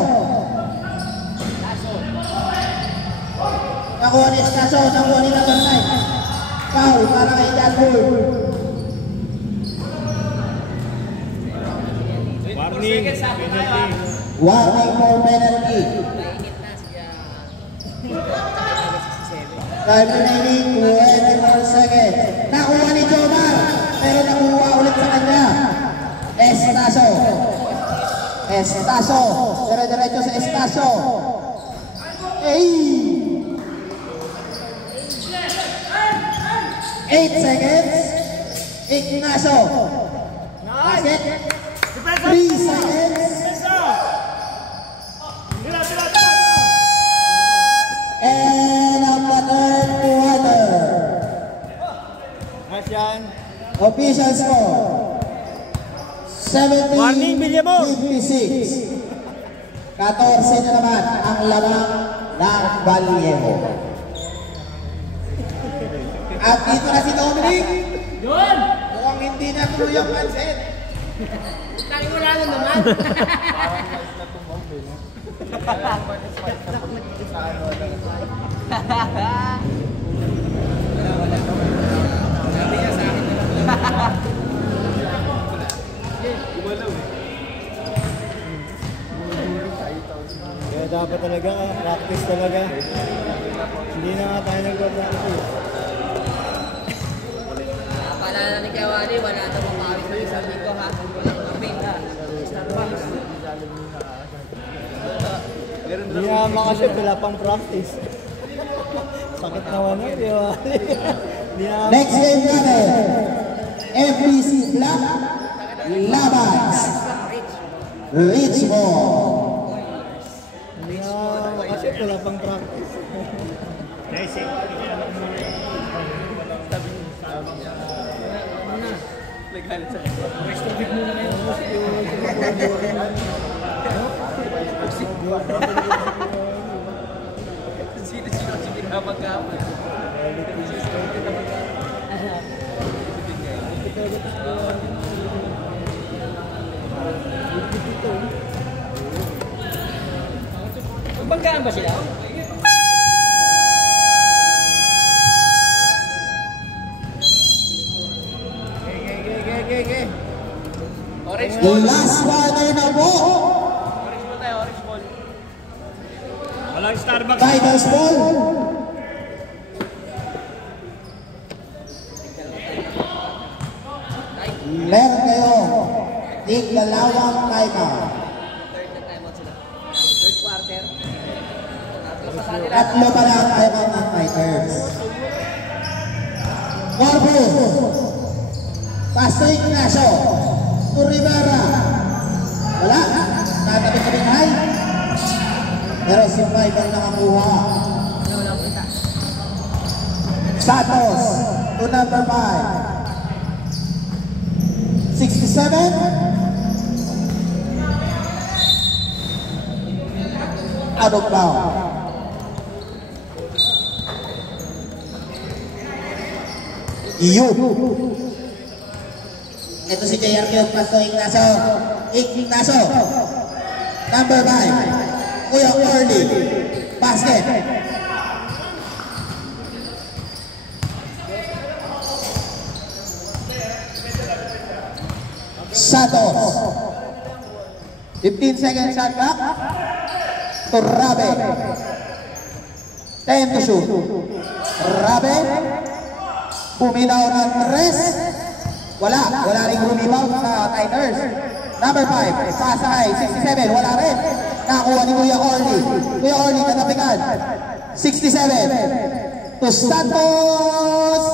Nakuha ni Estaso. Nakuha ni number 9. Foul para kay Jadwood. Warning, penalty. Warning for penalty. Mainit na siya. Time remaining 24 seconds. Nakuha ni Jomar, pero nakuha ulit sa kanya. Estaso. Estaso. Dire-diretso sa Estaso. Ay! 8 seconds. Ignacio. Basket. 3 seconds. And ang third quarter. Official score 70-56. Warning, Bilyamo. 14 na naman ang lamang ng Vallejo. At dito na si Dominic. Yun! Mukhang hindi na tuloy ang pansin. Tangi mo lang naman. Kaya dapat talaga, practice talaga. Hindi na nga tayo nag-practice. Paalala ni Kawani, wala na mapawis na yung sabi ko ha. Walang kape ha. Starbucks. Hindi na makashoot, wala pang practice. Sakit naman yun, di ba? Next game natin, FBC Black Labas Richmond. Hindi na makashoot, wala pang practice. Nice eh. Sino na magkama? Magkama ba sila? Orange ball. Last quarter na po. Orange ball tayo, orange ball. Walang Starbucks. Tigers ball. Meron kayo. Tig-dalawang timeout. Third na timeout sila. Third quarter. Tatlo pa lang timeout ng Tigers. Corpo. Pasto Ignacio. To Rivera. Wala. Tatabi-tabing high. Pero si Five ang nakakuha. Santos to number 5. 67. Out of bounds. Iyo. Ito si JR yung Pasto Ignacio. Ignacio. Number 5. Kuya Orly. Basket. Santos. 15 seconds shot clock. To Rabe. 10 to shoot. Rabe. Puminaw ng 3. Wala ring rebound sa Tigers. Number 5, pasakay, 67, wala rin. Nakakuha ni Kuya Orly. Kuya Orly, katapikan. 67. To Santos!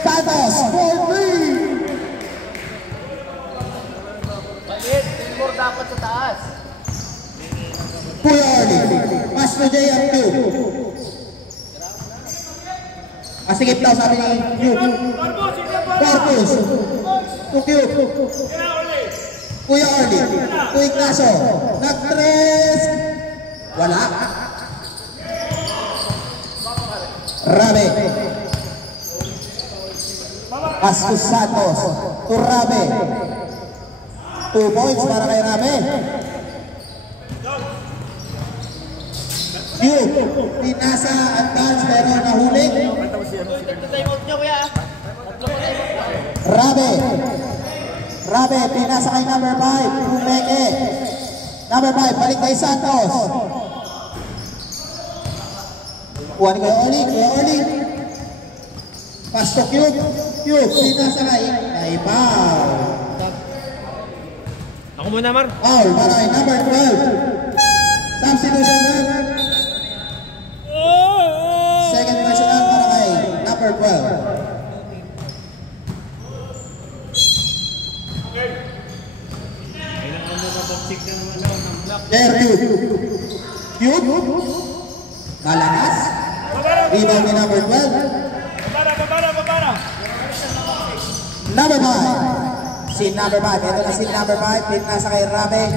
Santos, 4-3! Maliit, more dapat sa taas. Kuya Orly, pass to JM2. Masigip daw sabi ni Cube. Corpus. To Cube. Kuya Orly. To Ignacio. Nag-tres. Wala. Rabe. Pass to Santos. To Rabe. 2 points para kay Rabe. Cube. Pinasa advance pero nahuli. Rabe. Rabe, pinasa kay number 5. Umeke. Number 5, balik kay Santos. Kuha ni Kuya Orly. Kuya Orly. Pass to Cube. Cube, pinasa kay Pau. Ako muna, Mar. Foul para kay number 12. Substitution run. Second personal para kay number 12. There, Cube. Malakas. Rebound ni number 12. Number 5. Si number 5. Ito na si number 5. Pinasa kay Rabe.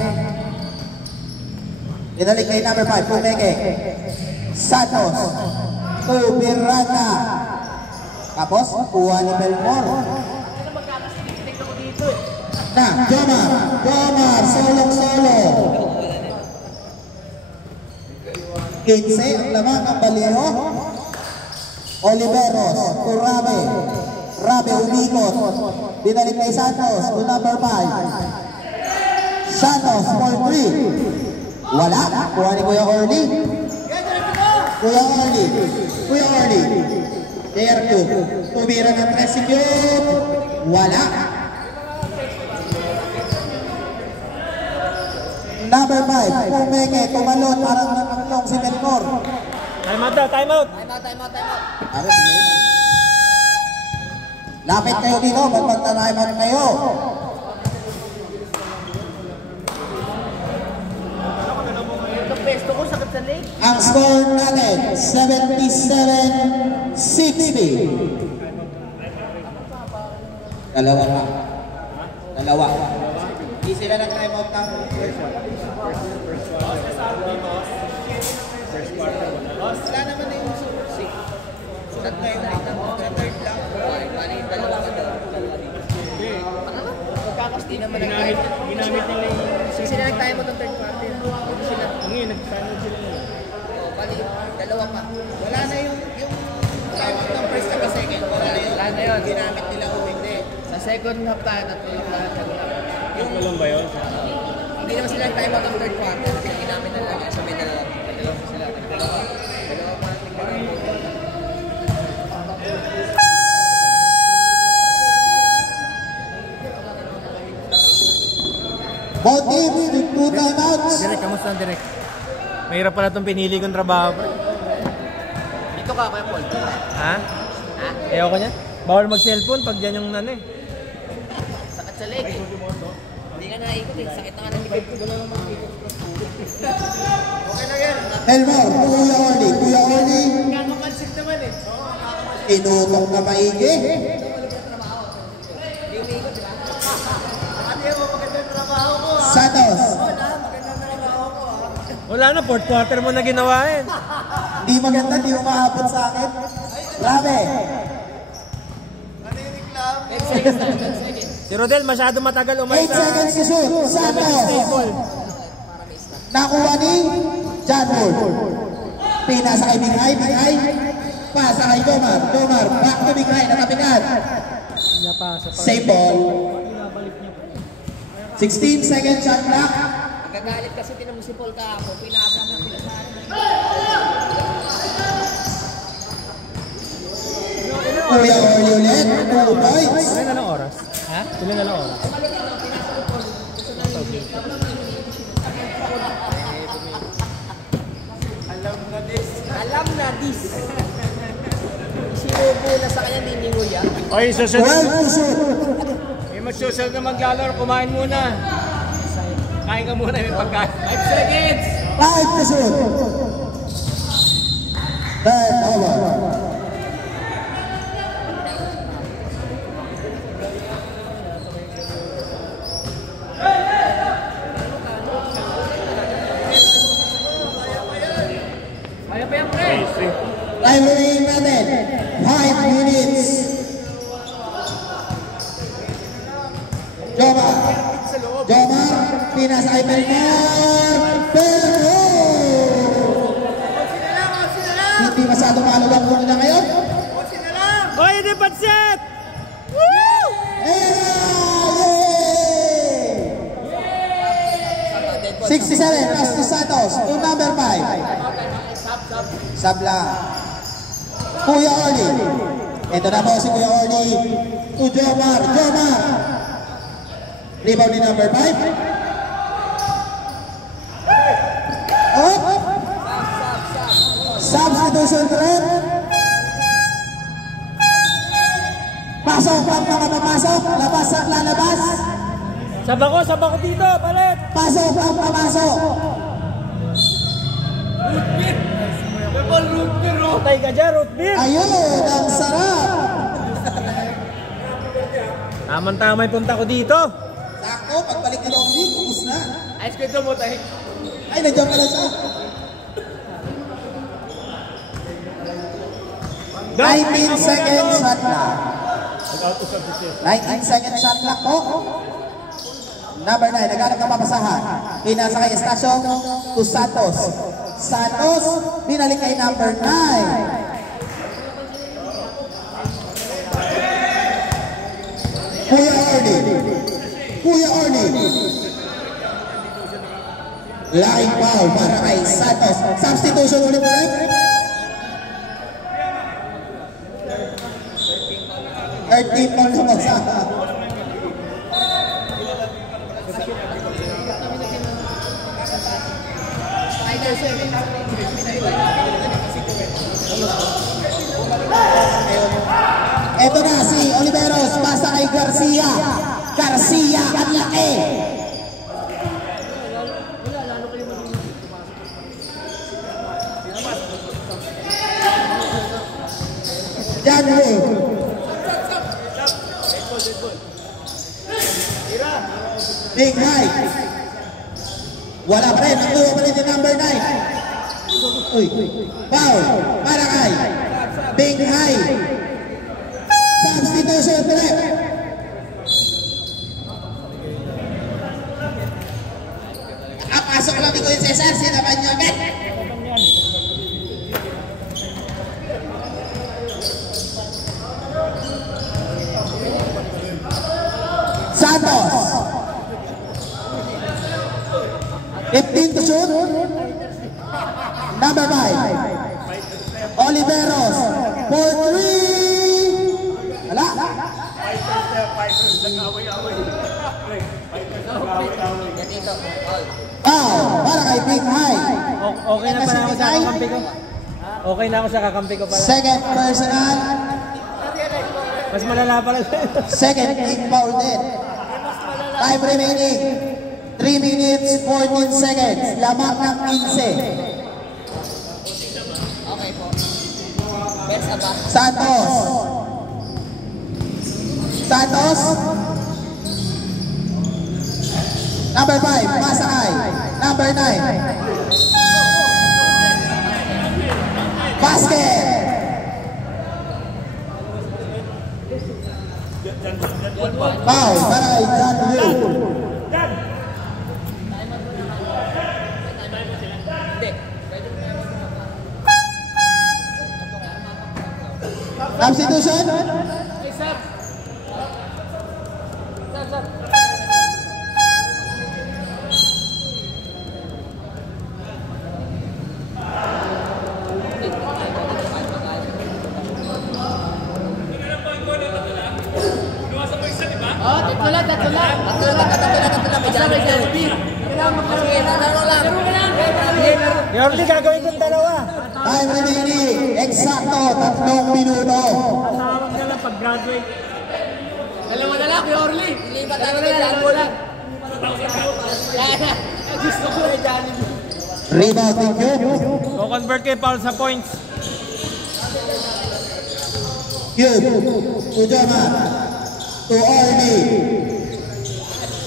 Pinalik kay number 5. Pumeke. Santos. To Pirata. Tapos, kuha ni Belmore. Na, Jomar. Solong-solo. 15 ang lamang ng Baliho. Oliveros, to Rabe. Rabe umikot. Binalik kay Santos, to number 5. Santos for 3. Wala. Kuha ni Kuya Orly. Kuya Orly. There to. Tumira ng pressing yun. Wala. Number 5, Pumeke, tumalon, parang nakaklong si Melmor. Time out daw, time out. Ano, sige. Lapit kayo dito, ba't magta-time out kayo? Itong pesto ko, sakit sa leg. Ang score natin, 77-60. Dalawa pa. Hindi sila nag-time out ng first quarter. Wala naman na yung super 6. Sulat na yun sa third lang. Dalawa ka doon. Magkakasti naman Ginamit nila yung... Sila nag-time mo ng third quarter. Sila. Ngayon, nag-time sila yun. Bali, dalawa pa. Wala na yung time out ng first at second. Wala na yun. Ginamit nila o hindi. Sa second half tayo, natulog lahat na Yung lang ba yun? Hindi naman sila nag-time out ng third quarter. Kasi ginamit na lang sa may dalawa. Dalawa sila. Dalawa pa. Both teams with 2 timeouts. Direk, kamusta ang direk? Mahirap pala itong pinili kong trabaho. Dito ka, Kuya Paul. Ha? Ayaw ko niya? Bawal mag-cellphone pag yan yung ano eh. Sakit sa leg eh. Hindi ka naikot eh. Sakit na nga ng likod ko. Okay na yan. Elmore, Kuya Orly. Kakapansin naman eh. Inutok na maigi. Santos. Wala na, fourth quarter mo na ginawa eh. Di maganda, di umaabot sa akin. Grabe. Si Rodel, masyado matagal 8 umalis sa... seconds to shoot. Santos. Nakuha ni John Wood. Pinasa kay Bigay. Pasa kay Jomar. Back to Bigay. Natapikan. Same ball. 16 seconds shot clock. Nagagalit kasi tinamo si Paul kahapon. Pinasa na. Kuya Orly ulit. 2 points. Ilan na lang oras? Ha? Ilan na lang oras? Oy, susunod. 12 to shoot. May magsusunod na maglalaro, kumain muna. Kain ka muna, may pagkain. 5 seconds! 5 to shoot. Third over. Time remaining natin, 5 minutes. Jomar, pinasa kay Melmar, pero hindi masyado malawang muna na ngayon. Hoy, hindi pansit! Ayan! 67, pass to Santos, to number 5. Sabla. Kuya Orly. Ito na po si Kuya Orly. To Jomar. Rebound ni number 5. Up. Substitution threat. Pasok ang mga papasok. Labas at lalabas. Sabako dito, palit! Pasok ang papasok. Patay ka dyan, root beer! Ayun, ang sarap. Tama yung punta ko dito. Sakto, pagbalik ni Romney, ubus na. Ice cream to mo tayo. Ay, nandiyan ka na siya. 19 seconds shot clock. 19 seconds shot clock po. Number 9, naghanap ng papasahan. Pinasa kay Estacio to Santos. Santos, binalik kay number 9. Kuya Orly. Line foul para kay Santos. Substitution ulit. 13 points sa pasahan. Ito na si Oliveros, pasa kay Garcia. Garcia, ang laki. Janwo. Big high. Wala pa rin, nakuha pa rin yung number 9. Uy, foul, para kay Big high. Substitution threat. Pasok lang ni Kuya Cesar, sinaban nyo agad. Santos. 15 to shoot. Number 5. Oliveros. For 3. Wala. Para kay Big High. Okay na pala ako sa kakampi ko. Okay na ako sa kakampi ko pala. Second personal. Mas malala pala. Second team foul din. Time remaining. 3 minutes, 14 seconds. Lamang ng 15. Okay po. Best ba? Santos. Number 5, Pasakay. Number 9. Basket. Foul para kay John Liu. Substitution. Yordi, gagawin kong dalawa. Time remaining. Eksakto, 3 minuto. Tawag na lang pag mag-graduate. Dalawa na lang, Kuya Orly. Ilipat na lang, lang. Gusto ko na Jollibee. Rebound, thank you. So, convert kayo para sa points. Cube, to Joma, to Orly.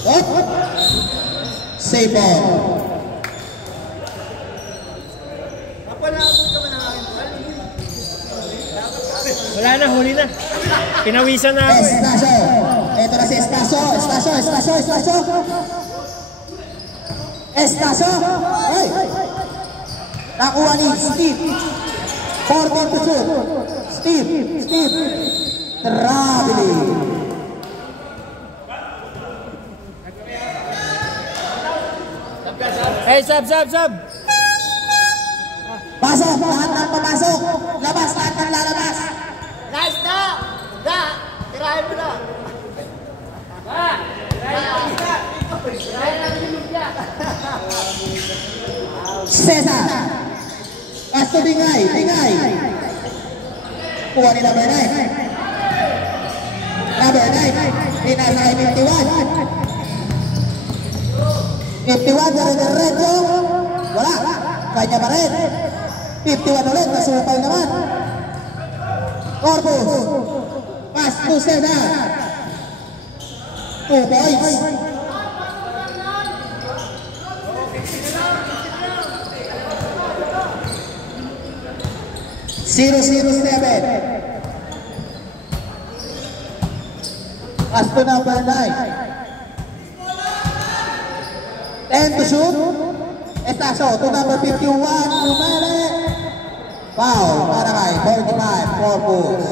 Up. Save ball. Wala na, huli na. Pinawisan na ako eh. Estacio. Ito na si Estacio. Estacio. Ay. Nakuha ni Steve. 14 to shoot. Steve. Traveling. Hey, sub. Pasok. Lahat ng papasok. Labas. Lahat ng lalabas. Nice na! Tirahin mo na! Cesar. Pass to Bingay. Kuha ni number 9. Pinasay 51 dire-diretso. Wala. Kanya pa rin. 51 ulit. Nasupal naman. Corpus. Pass to Cesar. 2 points. Zero 7. Pass to number 9. 10 to shoot. Estacio to number 51. Numere. Foul para kay 45. Corpus.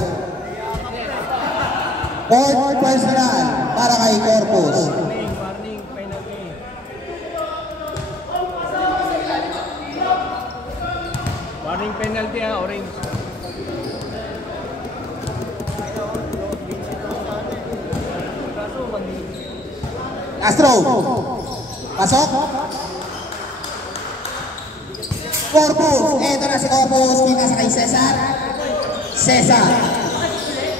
Fourth personal para kay Corpus. Warning, penalty. Warning penalty ha, orange. Castro. Pasok. Corpus. Ito na si Corpus. Pinasa kay Cesar.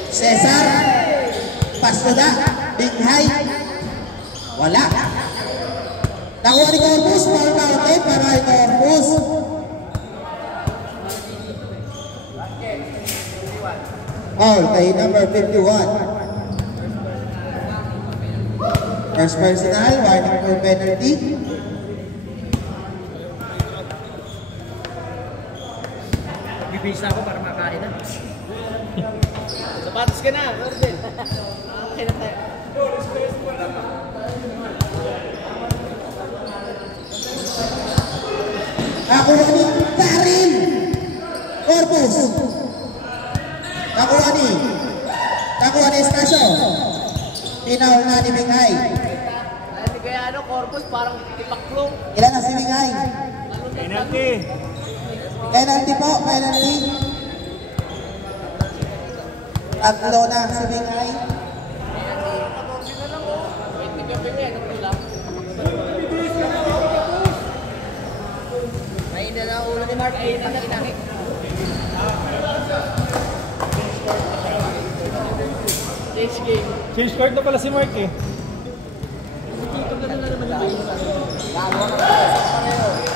Cesar. Pastuda. Binghay. Wala. Nakuha ni Corpus. Foul counted para kay Corpus. Foul kay number 51. First personal, warning for penalty. Bibis na ako para makain na. Sapatos ka na, Gordon. Okay na tayo. Nakuha ni Daryl. Corpus. Nakuha ni Estacio. Pinahol na ni Binghay. Kaya Corpus parang tipaklong. Ilan na si Binghay? Penalty. Penalty po, penalty. Tatlo na si Binghay. Mahina na ang ulo ni Mark. Mahina na kinakik. Change court na pala si Mark eh.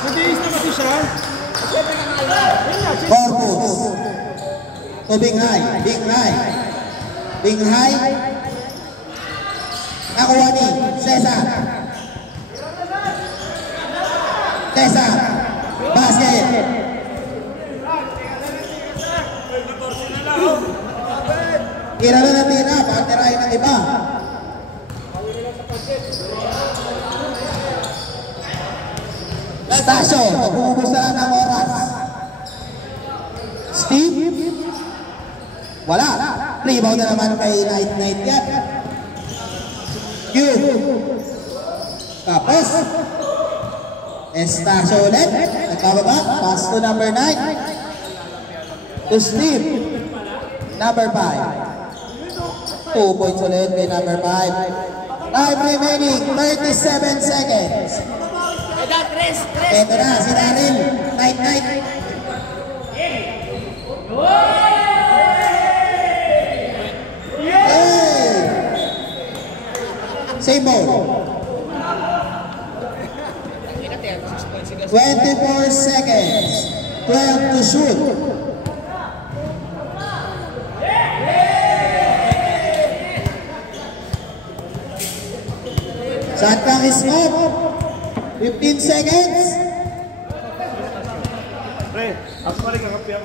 Nag-iis na kasi siya. Corpus. To Binghay. Binghay. Nakuha ni Cesar. Basket. Tira na tira. Patirahin ng iba. Estacio. Pag-uubos na ng oras. Steve. Wala. Rebound na naman kay Night yan. Cube. Tapos. Estacio ulit. Nagkababa. Pass to number 9. To Steve. Number 5. 2 points ulit kay number 5. Time remaining. 37 seconds. Ito na si Daryl. Night. Same mode. 24 seconds. 12 to shoot. Shotclock is off. 15 seconds. Pre, ako pala kakapiyak.